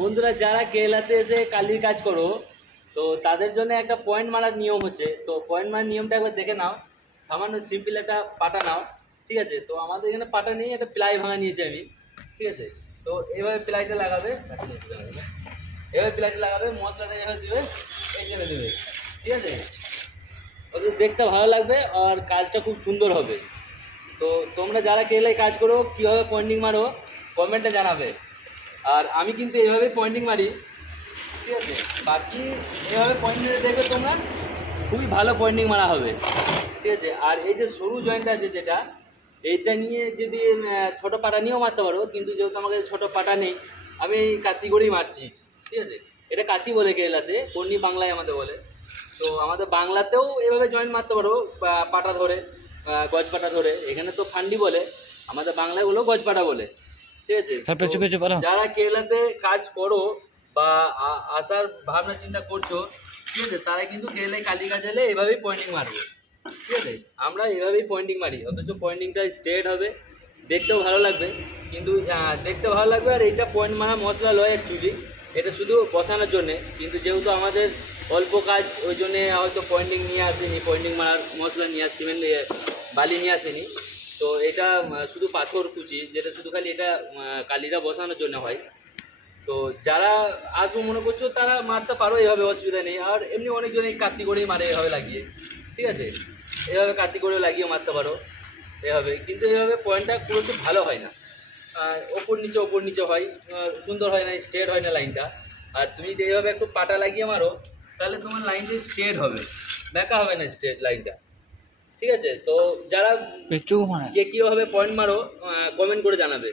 বন্ধুরা যারা কেরালাতে এসে কালির কাজ করো, তো তাদের জন্য একটা পয়েন্ট মারার নিয়ম হচ্ছে। তো পয়েন্ট মারার নিয়মটা একবার দেখে নাও। সামান্য সিম্পল একটা পাটা নাও, ঠিক আছে? তো আমাদের এখানে পাটা নিয়ে একটা প্লাই ভাঙা নিয়েছি আমি, ঠিক আছে? তো এভাবে প্লাইটা লাগাবে, এভাবে প্লাইটা লাগাবে, মশলাটা এভাবে দেবে, এই জন্য দেবে, ঠিক আছে? ওদের দেখতে ভালো লাগবে আর কাজটা খুব সুন্দর হবে। তো তোমরা যারা কেরালায় কাজ করো কীভাবে পয়েন্টিং মারো কমেন্টে জানাবে। আর আমি কিন্তু এইভাবেই পয়েন্টিং মারি, ঠিক আছে? বাকি এভাবে পয়েন্টিং দেখবে তোমরা, খুবই ভালো পয়েন্টিং মারা হবে, ঠিক আছে? আর এই যে সরু জয়েন্ট আছে যেটা, এইটা নিয়ে যদি ছোটো পাটা নিয়েও মারতে পারো, কিন্তু যেহেতু আমার কাছে ছোটো পাটা নেই, আমি এই কাতি করেই মারছি, ঠিক আছে? এটা কাতি বলে কেরালাতে, কর্নি বাংলায় আমাদের বলে। তো আমাদের বাংলাতেও এভাবে জয়েন্ট মারতে পারো, পাটা ধরে, গজপাটা ধরে। এখানে তো ফান্ডি বলে, আমাদের বাংলায় হলো গজপাটা বলে, ঠিক আছে? যারা কেরালাতে কাজ করো বা আসার ভাবনা চিন্তা করছো, ঠিক আছে, তারা কিন্তু কেরালায় কালী কাজ হলে এভাবেই পয়েন্টিং মারবে, ঠিক আছে? আমরা এভাবেই পয়েন্টিং মারি, অথচ পয়েন্টিংটা স্ট্রেট হবে, দেখতেও ভালো লাগবে। কিন্তু দেখতে ভালো লাগবে, আর এইটা পয়েন্ট মারা মশলা লয় অ্যাকচুয়ালি, এটা শুধু বসানোর জন্যে। কিন্তু যেহেতু আমাদের অল্প কাজ, ওই জন্যে হয়তো পয়েন্টিং নিয়ে আসেনি, পয়েন্টিং মারার মশলা নিয়ে সিমেন্ট বালি নিয়ে আসেনি। তো এটা শুধু পাথর কুচি, যেটা শুধু খালি এটা কালিটা বসানোর জন্য হয়। তো যারা আসবো মনে করছো তারা মারতে পারো, এভাবে অসুবিধা নেই। আর এমনি অনেকজন এই কাতি করেই মারে এভাবে লাগিয়ে, ঠিক আছে? এভাবে কাতি করে লাগিয়ে মারতে পারো এভাবে, কিন্তু এভাবে পয়েন্টটা পুরো খুব ভালো হয় না, ওপর নিচে হয়, সুন্দর হয় না, স্ট্রেট হয় না লাইনটা। আর তুমি যদি এইভাবে একটু পাটা লাগিয়ে মারো, তাহলে তোমার লাইনটা স্ট্রেট হবে, দেখা হবে না স্ট্রেট লাইনটা, ঠিক আছে? তো যারা কে কীভাবে পয়েন্ট মারো কমেন্ট করে জানাবে।